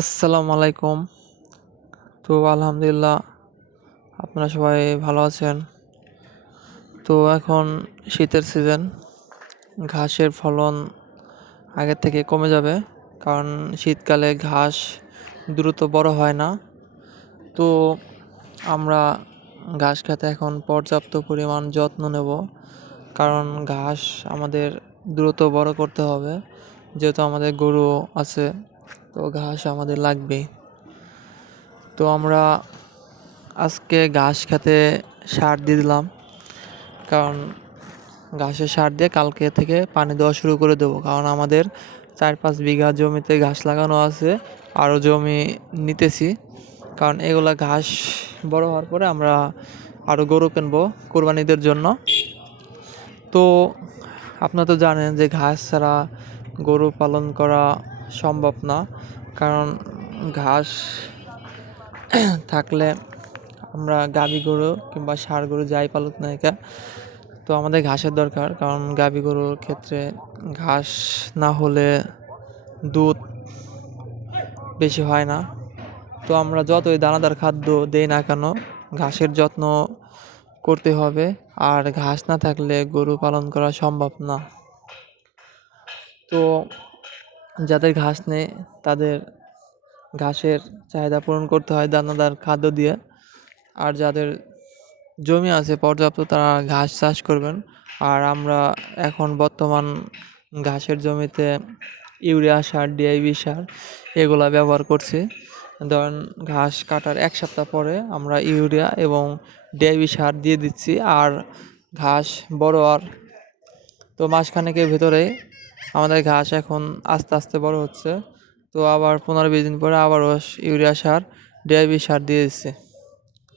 আসসালামু আলাইকুম। তো আলহামদুলিল্লাহ, আপনারা সবাই ভালো আছেন। তো এখন শীতের সিজন ঘাসের ফলন আগের থেকে কমে যাবে, কারণ শীতকালে ঘাস দ্রুত বড় হয় না। তো আমরা ঘাস খেতে এখন পর্যাপ্ত পরিমাণ যত্ন নেব, কারণ ঘাস আমাদের দ্রুত বড় করতে হবে। যেহেতু আমাদের গরু আছে তো ঘাস আমাদের লাগবেই তো আমরা আজকে ঘাস খেতে সার দিয়ে দিলাম। কারণ ঘাসের সার দিয়ে কালকে থেকে পানি দেওয়া শুরু করে দেবো। কারণ আমাদের চার পাঁচ বিঘা জমিতে ঘাস লাগানো আছে, আরও জমি নিতেছি। কারণ এগুলা ঘাস বড় হওয়ার পরে আমরা আরও গরু কিনবো কোরবানিদের জন্য। তো আপনারা তো জানেন যে ঘাস ছাড়া গরু পালন করা সম্ভব না। কারণ ঘাস থাকলে আমরা গাভী গরু কিংবা ষাঁড় গরু যাই পালুক না একা তো আমাদের ঘাসের দরকার। কারণ গাভী গরুর ক্ষেত্রে ঘাস না হলে দুধ বেশি হয় না। তো আমরা যতই দানাদার খাদ্য দেই না কেন, ঘাসের যত্ন করতে হবে। আর ঘাস না থাকলে গরু পালন করা সম্ভব না। তো যাদের ঘাস নেই, তাদের ঘাসের চাহিদা পূরণ করতে হয় দানাদার খাদ্য দিয়ে। আর যাদের জমি আছে পর্যাপ্ত, তারা ঘাস চাষ করবেন। আর আমরা এখন বর্তমান ঘাসের জমিতে ইউরিয়া সার ডিআইবি সার এগুলা ব্যবহার করছি। ধরেন ঘাস কাটার এক সপ্তাহ পরে আমরা ইউরিয়া এবং ডিআইবি সার দিয়ে দিচ্ছি। আর ঘাস বড় আর তো মাসখানেকের ভিতরে আমাদের ঘাস এখন আস্তে আস্তে বড় হচ্ছে। তো আবার পনেরো বিশ দিন পরে আবারও ইউরিয়া সার ডিআইবি সার দিয়ে দিচ্ছে।